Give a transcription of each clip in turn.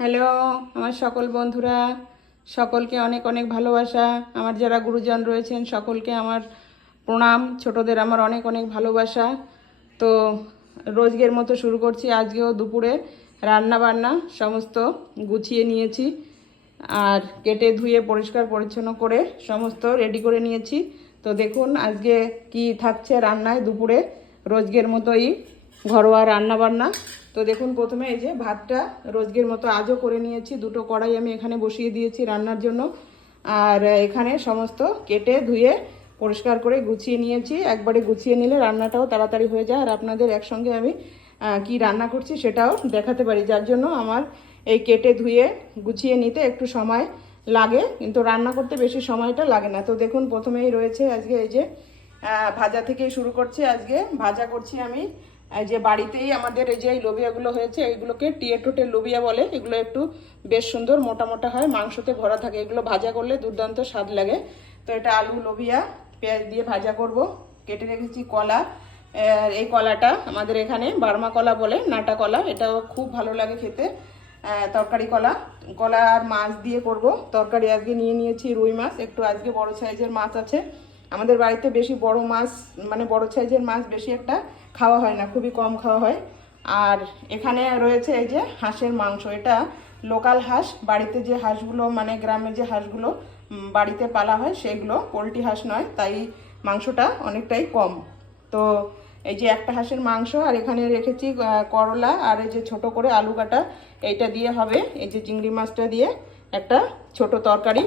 Hello আমার সকল বন্ধুরা, সকলকে অনেক অনেক ভালোবাসা। আমার যারা গুরুজন রয়েছেন সকলকে আমার প্রণাম, ছোটদের আমার অনেক অনেক ভালোবাসা। তো রোজকের মতো শুরু করছি। আজকেও দুপুরে রান্না বান্না সমস্ত গুছিয়ে নিয়েছি আর কেটে ধুয়ে পরিষ্কার পরিচ্ছন্ন করে সমস্ত রেডি করে নিয়েছি। তো দেখুন আজকে কি থাকছে রান্নায় দুপুরে, রোজকের মতোই ঘরোয়া রান্না বান্না। তো দেখুন প্রথমে এই যে ভাতটা রোজকের মতো আজও করে নিয়েছি, দুটো কড়াই আমি এখানে বসিয়ে দিয়েছি রান্নার জন্য। আর এখানে সমস্ত কেটে ধুয়ে পরিষ্কার করে গুছিয়ে নিয়েছি। একবারে গুছিয়ে নিলে রান্নাটাও তাড়াতাড়ি হয়ে যায় আর আপনাদের একসঙ্গে আমি কি রান্না করছি সেটাও দেখাতে পারি, যার জন্য আমার এই কেটে ধুয়ে গুছিয়ে নিতে একটু সময় লাগে, কিন্তু রান্না করতে বেশি সময়টা লাগে না। তো দেখুন প্রথমেই রয়েছে আজকে এই যে ভাজা থেকেই শুরু করছি। আজকে ভাজা করছি আমি এই যে বাড়িতেই আমাদের এই যে এই লোবিয়াগুলো হয়েছে, এইগুলোকে টিয়েটোটের লোবিয়া বলে। এগুলো একটু বেশ সুন্দর মোটা মোটা হয়, মাংসতে ভরা থাকে, এগুলো ভাজা করলে দুর্দান্ত স্বাদ লাগে। তো এটা আলু লোবিয়া পেঁয়াজ দিয়ে ভাজা করব। কেটে রেখেছি কলা, এই কলাটা আমাদের এখানে বার্মা কলা বলে, নাটা কলা, এটাও খুব ভালো লাগে খেতে। তরকারি কলা, কলা আর মাছ দিয়ে করব তরকারি। আজকে নিয়ে নিয়েছি রুই মাছ, একটু আজকে বড় সাইজের মাছ আছে। আমাদের বাড়িতে বেশি বড় মাছ মানে বড় সাইজের মাছ বেশি একটা খাওয়া হয় না, খুবই কম খাওয়া হয়। আর এখানে রয়েছে এই যে হাঁসের মাংস, এটা লোকাল হাঁস, বাড়িতে যে হাঁসগুলো মানে গ্রামে যে হাঁসগুলো বাড়িতে পালা হয় সেগুলো, পোলট্রি হাঁস নয়, তাই মাংসটা অনেকটাই কম। তো এই যে একটা হাঁসের মাংস, আর এখানে রেখেছি করলা আর এই যে ছোট করে আলু কাটা, এইটা দিয়ে হবে এই যে চিংড়ি মাছটা দিয়ে একটা ছোট তরকারি।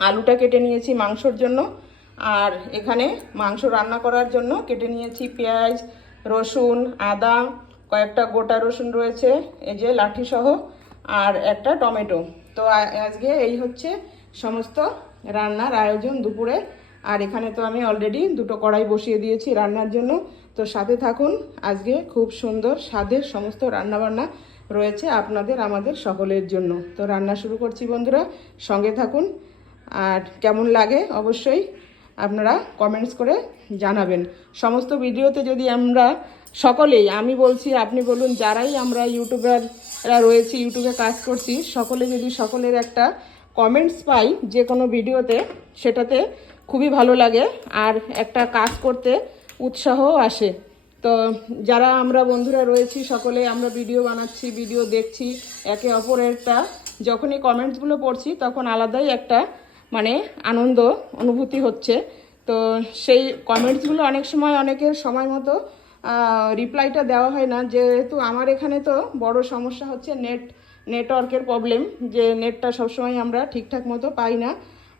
আলুটা কেটে নিয়েছি মাংসর জন্য, আর এখানে মাংস রান্না করার জন্য কেটে নিয়েছি পেঁয়াজ, রসুন, আদা, কয়েকটা গোটা রসুন রয়েছে এই যে লাঠি সহ, আর একটা টমেটো। তো আজকে এই হচ্ছে সমস্ত রান্নার আয়োজন দুপুরে। আর এখানে তো আমি অলরেডি দুটো কড়াই বসিয়ে দিয়েছি রান্নার জন্য। তো সাথে থাকুন, আজকে খুব সুন্দর স্বাদের সমস্ত রান্নাবান্না রয়েছে আপনাদের আমাদের সকলের জন্য। তো রান্না শুরু করছি বন্ধুরা, সঙ্গে থাকুন। আর কেমন লাগে অবশ্যই আপনারা কমেন্টস করে জানাবেন। সমস্ত ভিডিওতে যদি আমরা সকলেই, আমি বলছি আপনি বলুন, যারাই আমরা ইউটিউবাররা রয়েছি, ইউটিউবে কাজ করছি, সকলে যদি সকলের একটা কমেন্টস পাই যে কোনো ভিডিওতে, সেটাতে খুবই ভালো লাগে আর একটা কাজ করতে উৎসাহও আসে। তো যারা আমরা বন্ধুরা রয়েছি সকলে আমরা ভিডিও বানাচ্ছি, ভিডিও দেখছি, একে অপরেরটা যখনই কমেন্টসগুলো পড়ছি তখন আলাদাই একটা মানে আনন্দ অনুভূতি হচ্ছে। তো সেই কমেন্টসগুলো অনেক সময় অনেকের সময় মতো রিপ্লাইটা দেওয়া হয় না, যেহেতু আমার এখানে তো বড় সমস্যা হচ্ছে নেটওয়ার্কের প্রবলেম, যে নেটটা সবসময় আমরা ঠিকঠাক মতো পাই না।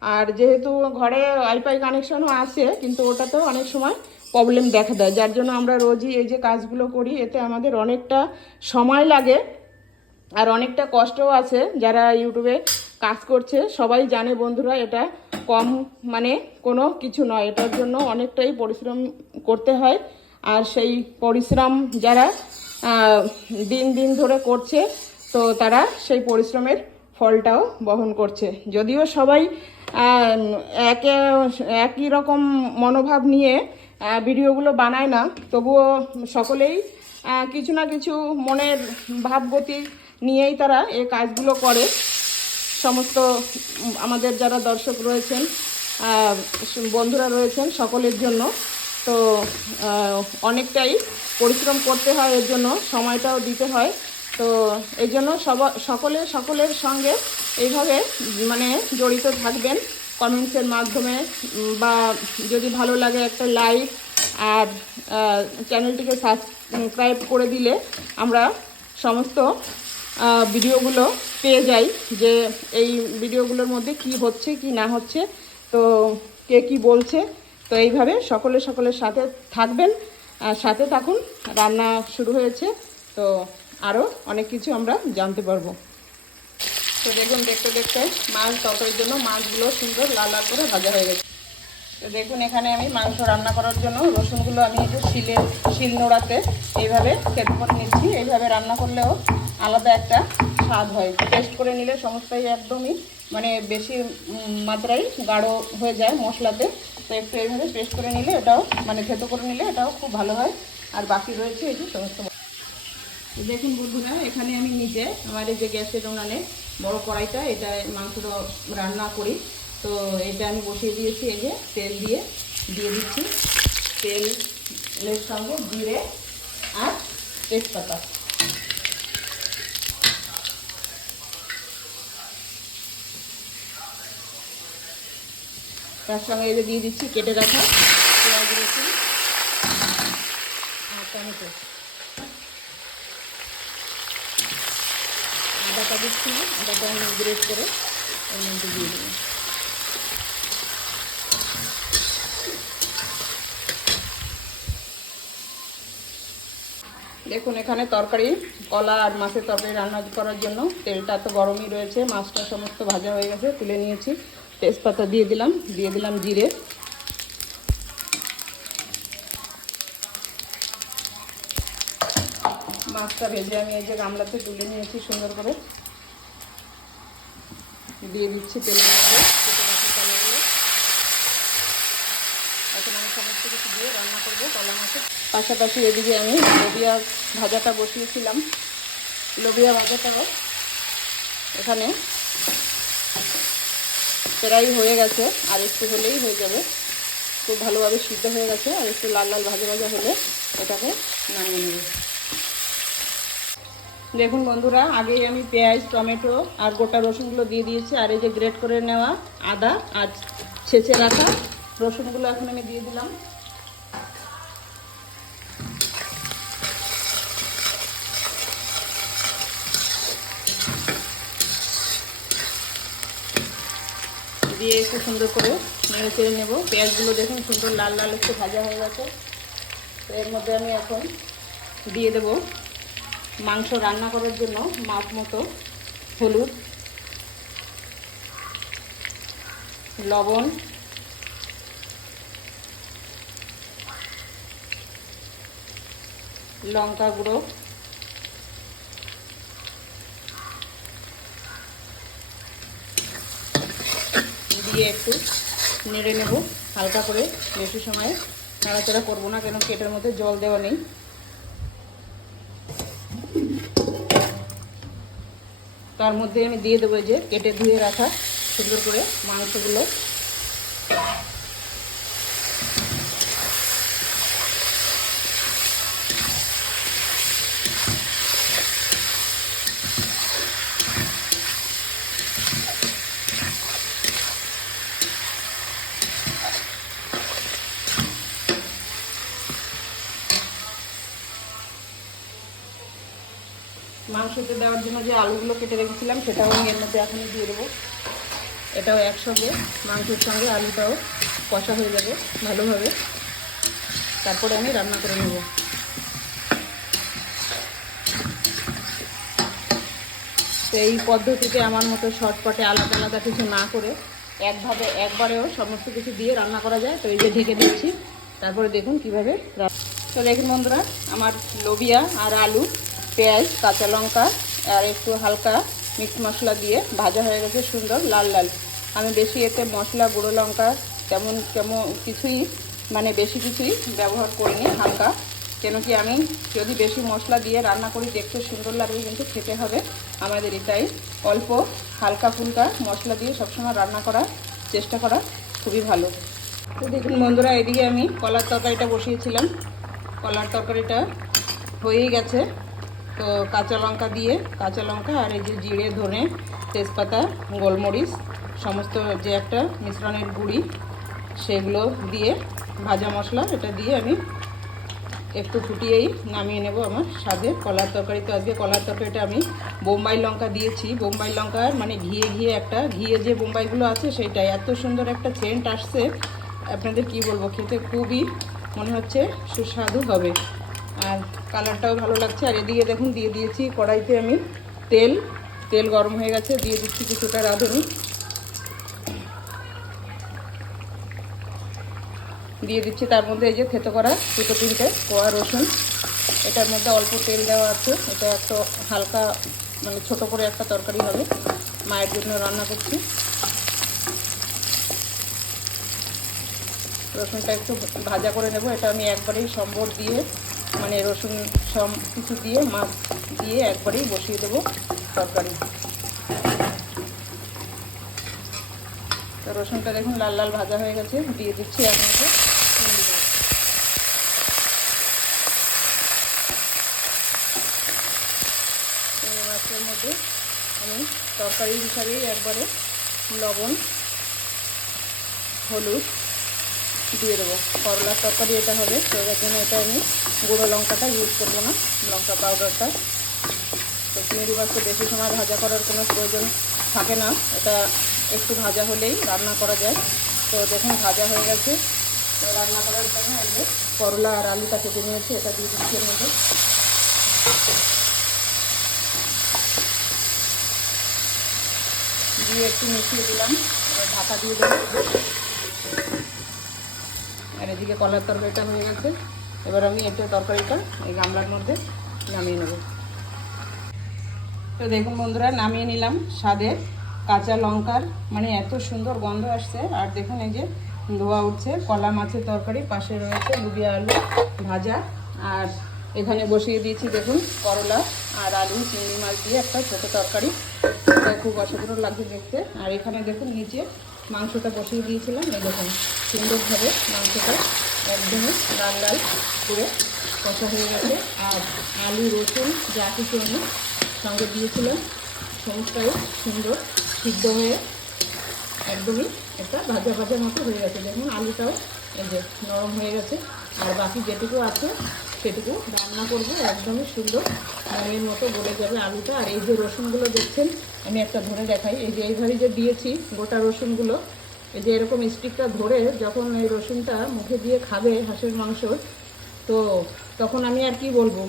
আর যেহেতু ঘরে ওয়াইফাই কানেকশনও আছে, কিন্তু ওটাতেও অনেক সময় প্রবলেম দেখা দেয়, যার জন্য আমরা রোজই এই যে কাজগুলো করি, এতে আমাদের অনেকটা সময় লাগে আর অনেকটা কষ্টও আছে। যারা ইউটিউবে কাজ করছে সবাই জানে বন্ধুরা, এটা কম মানে কোনো কিছু নয়, এটার জন্য অনেকটাই পরিশ্রম করতে হয়। আর সেই পরিশ্রম যারা দিন দিন ধরে করছে, তো তারা সেই পরিশ্রমের ফলটাও বহন করছে। যদিও সবাই একই রকম মনোভাব নিয়ে ভিডিওগুলো বানায় না, তবুও সকলেই কিছু না কিছু মনের ভাবগতি নিয়েই তারা এই কাজগুলো করে। সমস্ত আমাদের যারা দর্শক রয়েছেন, বন্ধুরা রয়েছেন, সকলের জন্য তো অনেকটাই পরিশ্রম করতে হয়, এর জন্য সময়টাও দিতে হয়। তো এই জন্য সকলের সঙ্গে এইভাবে মানে জড়িত থাকবেন কমেন্টসের মাধ্যমে, বা যদি ভালো লাগে একটা লাইক আর চ্যানেলটিকে সাবস্ক্রাইব করে দিলে আমরা সমস্ত ভিডিওগুলো পেয়ে যাই, যে এই ভিডিওগুলোর মধ্যে কি হচ্ছে কি না হচ্ছে, তো কে কি বলছে। তো এইভাবে সকলের সাথে থাকবেন, সাথে থাকুন। রান্না শুরু হয়েছে, তো আরও অনেক কিছু আমরা জানতে পারবো। তো দেখুন দেখতে দেখতে মাছ তরকারির জন্য মাছগুলো সুন্দর লাল লাল করে ভাজা হয়ে গেছে। তো দেখুন এখানে আমি মাংস রান্না করার জন্য রসুনগুলো আমি একটু শিল নোড়াতে এইভাবে থেতো করে নিচ্ছি। এইভাবে রান্না করলেও আলাদা একটা স্বাদ হয়, পেস্ট করে নিলে সমস্তই একদমই মানে বেশি মাত্রায় গাঢ় হয়ে যায় মশলাতে। তো একটু এইভাবে পেস্ট করে নিলে এটাও মানে থেতো করে নিলে এটাও খুব ভালো হয়। আর বাকি রয়েছে এই যে সমস্ত তো দেখুন বন্ধুরা, এখানে আমি নিচে আমার এই যে গ্যাসের উনানে বড় কড়াইটা, এটা মাংসটা রান্না করি, তো এটা আমি বসিয়ে দিয়েছি। এই যে তেল দিয়ে দিচ্ছি, তেলের সঙ্গে জিরে আর তেজপাতা। তার সঙ্গে এই যে দিয়ে দিচ্ছি কেটে রাখা পেঁয়াজ রসুন আর টমেটো। আদাটা দিচ্ছি না, আদাটা আমি গ্রেট করে এর মধ্যে দিয়ে দেবো। দেখুন এখানে তরকারি, কলা আর মাছের তরকারি রান্না করার জন্য তেলটা তো গরমই রয়েছে, মাছটা সমস্ত ভাজা হয়ে গেছে, তুলে নিয়েছি। তেজপাতা দিয়ে দিলাম জিরে, মাছটা ভেজে আমি এই যে গামলাতে তুলে নিয়েছি সুন্দর করে, দিয়ে দিচ্ছি তেলের মধ্যে কেটে রাখা কলাগুলো। এখন আমি সমস্ত কিছু দিয়ে রান্না করবো কলা মাছের। পাশাপাশি এদিকে আমি লোবিয়া ভাজাটা বসিয়েছিলাম, লোবিয়া ভাজাটাও এখানে প্রায় হয়ে গেছে, আর একটু হলেই হয়ে যাবে। খুব ভালোভাবে সিদ্ধ হয়ে গেছে, আর একটু লাল লাল ভাজা ভাজা হলে এটাকে নামিয়ে নেব। দেখুন বন্ধুরা, আগেই আমি পেঁয়াজ, টমেটো আর গোটা রসুনগুলো দিয়ে দিয়েছি, আর এই যে গ্রেট করে নেওয়া আদা আর ছেঁচে রাখা রসুনগুলো এখন আমি দিয়ে দিলাম। দিয়ে একটু সুন্দর করে নেড়ে চেড়ে নেব। পেঁয়াজগুলো দেখুন সুন্দর লাল লাল একটু ভাজা হয়ে গেছে। তো এর মধ্যে আমি এখন দিয়ে দেব মাংস রান্না করার জন্য মাপ মতো হলুদ, লবণ, লঙ্কা গুঁড়ো, দিয়ে একটু নেড়ে নেব হালকা করে। বেশি সময় নাড়াচাড়া করবো না, কেন এটার মধ্যে জল দেওয়া নেই। তার মধ্যে আমি দিয়ে দেবো যে কেটে ধুয়ে রাখা সুন্দর করে মাংসগুলো। মাংসতে দেওয়ার জন্য যে আলুগুলো কেটে রেখেছিলাম সেটাও আমি এর মধ্যে এখনই দিয়ে দেবো। এটাও একসঙ্গে মাংসের সঙ্গে আলুটাও কষা হয়ে যাবে ভালোভাবে, তারপরে আমি রান্না করে নেব। তো এই পদ্ধতিতে আমার মতো শর্টকাটে আলাদা আলাদা কিছু না করে একবারেও সমস্ত কিছু দিয়ে রান্না করা যায়। তো এই যে ঢেকে দিচ্ছি, তারপরে দেখুন কীভাবে। তো দেখুন বন্ধুরা, আমার লোবিয়া আর আলু, পেঁয়াজ, কাঁচা লঙ্কা আর একটু হালকা মিক্স মশলা দিয়ে ভাজা হয়ে গেছে সুন্দর লাল লাল। আমি বেশি এতে মশলা, গুঁড়ো লঙ্কা তেমন কিছুই বেশি কিছুই ব্যবহার করিনি, হালকা। কেন কি আমি যদি বেশি মশলা দিয়ে রান্না করি দেখতে সুন্দর লাগবে, কিন্তু খেতে হবে আমাদের এটাই। অল্প হালকা ফুলকা মশলা দিয়ে সবসময় রান্না করার চেষ্টা করা খুবই ভালো। তো দেখুন বন্ধুরা, এদিকে আমি কলার তরকারিটা বসিয়েছিলাম, কলার তরকারিটা হয়েই গেছে। তো কাঁচা লঙ্কা আর এই যে জিরে, ধনে, তেজপাতা, গোলমরিচ সমস্ত যে একটা মিশ্রণের গুঁড়ি, সেগুলো দিয়ে ভাজা মশলা এটা দিয়ে আমি একটু ফুটিয়েই নামিয়ে নেব আমার স্বাদের কলার তরকারি। তো আজকে কলার তরকারিটা আমি বোম্বাই লঙ্কা দিয়েছি, বোম্বাই লঙ্কার ঘিয়ে যে বোম্বাইগুলো আছে সেটাই। এত সুন্দর একটা সেন্ট আসছে, আপনাদের কি বলবো, খেতে খুবই মনে হচ্ছে সুস্বাদু হবে, আর কালারটাও ভালো লাগছে। আর এদিকে দেখুন দিয়ে দিয়েছি কড়াইতে আমি তেল গরম হয়ে গেছে, দিয়ে দিচ্ছি কিছুটা রাঁধুনি, দিয়ে দিচ্ছি তার মধ্যে এই যে থেতো করা 2-3টে কোয়া রসুন। এটার মধ্যে অল্প তেল দেওয়া আছে, এটা একটা হালকা ছোট করে একটা তরকারি হবে, মায়ের জন্য রান্না করছি। রসুনটা একটু ভাজা করে নেব, এটা আমি একবারেই সম্বর দিয়ে মানে রসুন সব কিছু দিয়ে মাছ দিয়ে একবারেই বসিয়ে দেবো তরকারি। তো রসুনটা দেখুন লাল লাল ভাজা হয়ে গেছে, দিয়ে দিচ্ছি আপনাকে চিংড়ি মাছ। চিংড়ি মাছের মধ্যে আমি তরকারি হিসাবেই একবারে লবণ হলুদ দিয়ে দেবো। করলার তরকারি এটা হবে, তো এর জন্য এটা আমি গুঁড়ো লঙ্কাটা ইউজ করবো না, লঙ্কা পাউডারটা। তো চিংড়ি মাছকে বেশি সময় ভাজা করার কোনো প্রয়োজন থাকে না, এটা একটু ভাজা হলেই রান্না করা যায়। তো দেখুন ভাজা হয়ে গেছে। তো রান্না করার জন্য এই যে করলা আর আলুটা কেটে নিয়েছি, এটা দিয়ে দিচ্ছি এর মধ্যে। দিয়ে একটু মিশিয়ে দিলাম, এবার ঢাকা দিয়ে দেবো। আর এদিকে কলার তরকারিটা হয়ে গেছে, এবার আমি এটা তরকারিটা এই গামলার মধ্যে নামিয়ে নেব। তো দেখুন বন্ধুরা, নামিয়ে নিলাম। স্বাদে কাঁচা লঙ্কার মানে এত সুন্দর গন্ধ আসছে। আর দেখুন এই যে ধোয়া উঠছে, কলা মাছের তরকারি, পাশে রয়েছে লুবিয়া আলু ভাজা। আর এখানে বসিয়ে দিয়েছি দেখুন করলা আর আলু চিংড়ি মাছ দিয়ে একটা ছোটো তরকারি, এটা খুব অসাধারণ লাগছে দেখতে। আর এখানে দেখুন নিচে মাংসটা বসিয়ে দিয়েছিলাম, এই দেখুন সুন্দরভাবে মাংসটা একদমই লাল লাল করে কষা হয়ে গেছে। আর আলু রসুন যা কিছু আমি সঙ্গে দিয়েছিলাম সমস্তটাই সুন্দর সিদ্ধ হয়ে একদমই একটা ভাজা ভাজার মতো হয়ে গেছে। দেখুন আলুটাও এই যে নরম হয়ে গেছে। আর বাকি যেটুকু আছে সেটুকু রান্না করবো, একদমই সুন্দর মোমের মতো গলে যাবে আলুটা। আর এই যে রসুনগুলো দেখছেন, আমি একটা ধরে দেখাই, এই যে এইভাবে যে দিয়েছি গোটা রসুনগুলো, এই যে এরকম স্টিকটা ধরে যখন এই রসুনটা মুখে দিয়ে খাবে হাঁসের মাংস, তো তখন আমি আর কি বলবো,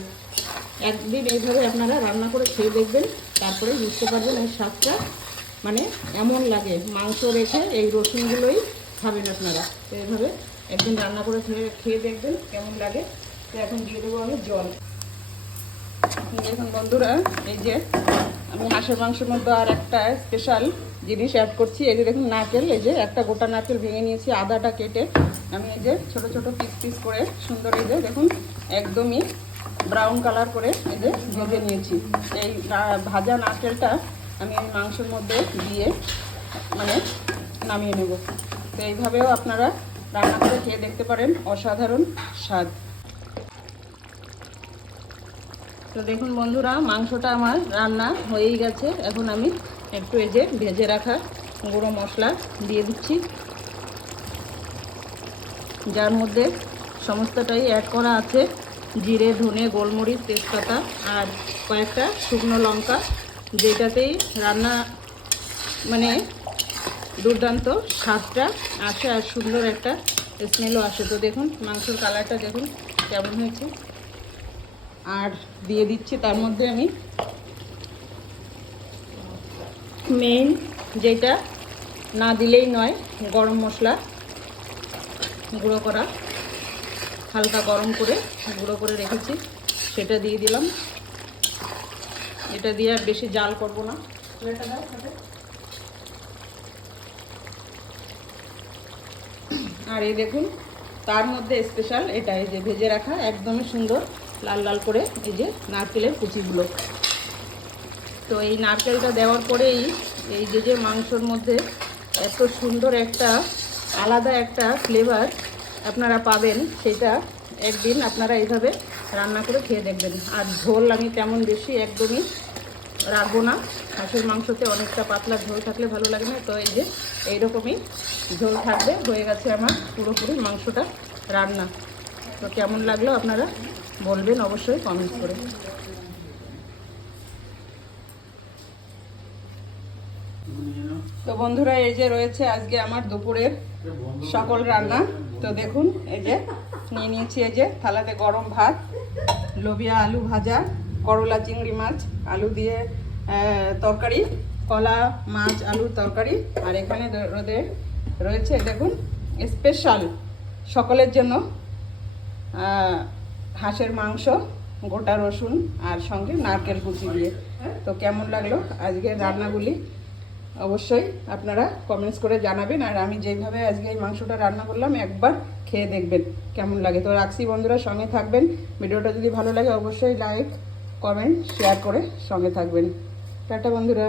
একদিন এইভাবে আপনারা রান্না করে খেয়ে দেখবেন, তারপরে বুঝতে পারবেন এর স্বাদটা মানে এমন লাগে। মাংস রেখে এই রসুনগুলোই খাবেন আপনারা, তো এইভাবে একদিন রান্না করে খেয়ে দেখবেন কেমন লাগে। তো এখন দিয়ে দেবো আমি জল। দেখুন বন্ধুরা, এই যে আমি হাঁসের মাংসের মধ্যে আর একটা স্পেশাল জিনিস অ্যাড করছি। এই যে দেখুন নারকেল, এই যে একটা গোটা নারকেল ভেঙে নিয়েছি, আদাটা কেটে আমি এই যে ছোট ছোট পিস পিস করে সুন্দর এই যে দেখুন একদমই ব্রাউন কালার করে এই যে ভেজে নিয়েছি। এই ভাজা নারকেলটা আমি এই মাংসের মধ্যে দিয়ে মানে নামিয়ে নেব। তো এইভাবেও আপনারা রান্না করে খেয়ে দেখতে পারেন, অসাধারণ স্বাদ। তো দেখুন বন্ধুরা, মাংসটা আমার রান্না হয়েই গেছে। এখন আমি একটু এই যে ভেজে রাখা গুঁড়ো মশলা দিয়ে দিচ্ছি, যার মধ্যে সমস্তটাই অ্যাড করা আছে। জিরে, ধনে, গোলমরিচ, তেজপাতা আর কয়েকটা শুকনো লঙ্কা, যেটাতেই রান্না মানে দুর্দান্ত স্বাদটা আসে আর সুন্দর একটা স্মেলও আসে। তো দেখুন মাংসের কালারটা দেখুন কেমন হয়েছে। আর দিয়ে দিচ্ছি তার মধ্যে আমি মেইন যেটা না দিলেই নয়, গরম মশলা গুঁড়ো করা, হালকা গরম করে গুঁড়ো করে রেখেছি, সেটা দিয়ে দিলাম। এটা দিয়ে আর বেশি জাল করব না। আর এই দেখুন তার মধ্যে স্পেশাল এটা, এই যে ভেজে রাখা একদমই সুন্দর লাল লাল করে এই যে নারকেলের কুচিগুলো। তো এই নারকেলটা দেওয়ার পরেই এই যে মাংসর মধ্যে এত সুন্দর একটা আলাদা একটা ফ্লেভার আপনারা পাবেন, সেটা একদিন আপনারা এইভাবে রান্না করে খেয়ে দেখবেন। আর ঝোল আমি তেমন বেশি একদমই রাখবো না, হাঁসের মাংসতে অনেকটা পাতলা ঝোল থাকলে ভালো লাগে না। তো এই যে এইরকমই ঝোল থাকবে। হয়ে গেছে আমার পুরোপুরি মাংসটা রান্না। তো কেমন লাগলো আপনারা বলবেন অবশ্যই কমেন্ট করে। তো বন্ধুরা, এই যে রয়েছে আজকে আমার দুপুরের সকল রান্না। তো দেখুন এই যে নিয়ে নিয়েছি এই যে থালাতে গরম ভাত, লোবিয়া আলু ভাজা, করলা চিংড়ি মাছ আলু দিয়ে তরকারি, কলা মাছ আলুর তরকারি। আর এখানে রয়েছে দেখুন স্পেশাল সকলের জন্য হাঁসের মাংস, গোটা রসুন আর সঙ্গে নারকেল কুচি দিয়ে। তো কেমন লাগলো আজকের রান্নাগুলি অবশ্যই আপনারা কমেন্টস করে জানাবেন। আর আমি যেইভাবে আজকে এই মাংসটা রান্না করলাম একবার খেয়ে দেখবেন কেমন লাগে। তো রাখছি বন্ধুরা, সঙ্গে থাকবেন। ভিডিওটা যদি ভালো লাগে অবশ্যই লাইক কমেন্ট শেয়ার করে সঙ্গে থাকবেন। টাটা বন্ধুরা।